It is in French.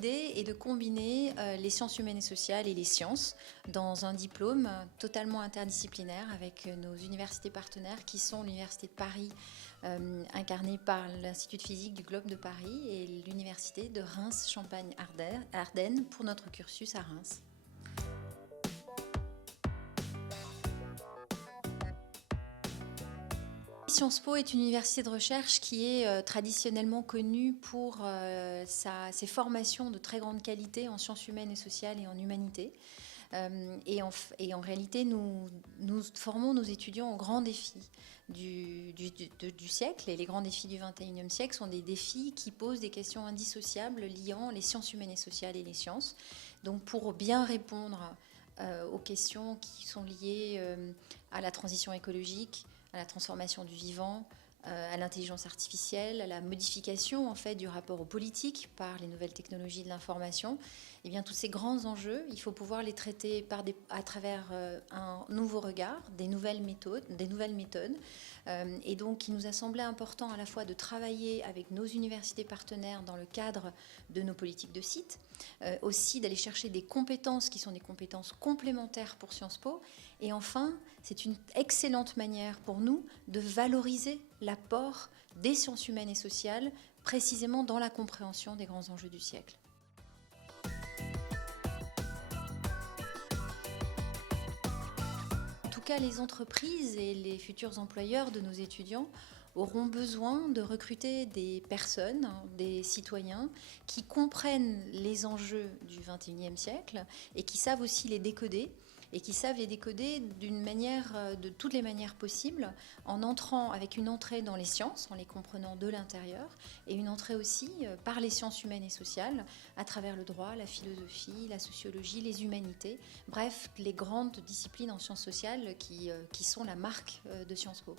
l'idée est de combiner les sciences humaines et sociales et les sciences dans un diplôme totalement interdisciplinaire avec nos universités partenaires qui sont l'Université de Paris, incarnée par l'Institut de physique du Globe de Paris, et l'Université de Reims-Champagne-Ardenne pour notre cursus à Reims. Sciences Po est une université de recherche qui est traditionnellement connue pour ses formations de très grande qualité en sciences humaines et sociales et en humanité. Et en réalité, nous formons nos étudiants aux grands défis du siècle. Et les grands défis du XXIe siècle sont des défis qui posent des questions indissociables liant les sciences humaines et sociales et les sciences. Donc pour bien répondre aux questions qui sont liées à la transition écologique, à la transformation du vivant, à l'intelligence artificielle, à la modification en fait du rapport aux politiques par les nouvelles technologies de l'information, et bien tous ces grands enjeux, il faut pouvoir les traiter à travers un nouveau regard, des nouvelles méthodes. Et donc il nous a semblé important à la fois de travailler avec nos universités partenaires dans le cadre de nos politiques de site, aussi d'aller chercher des compétences qui sont des compétences complémentaires pour Sciences Po. Et enfin, c'est une excellente manière pour nous de valoriser l'apport des sciences humaines et sociales, précisément dans la compréhension des grands enjeux du siècle. En tout cas, les entreprises et les futurs employeurs de nos étudiants auront besoin de recruter des personnes, des citoyens, qui comprennent les enjeux du XXIe siècle et qui savent aussi les décoder, et qui savent les décoder de toutes les manières possibles, en entrant avec une entrée dans les sciences, en les comprenant de l'intérieur, et une entrée aussi par les sciences humaines et sociales, à travers le droit, la philosophie, la sociologie, les humanités, bref, les grandes disciplines en sciences sociales qui sont la marque de Sciences Po.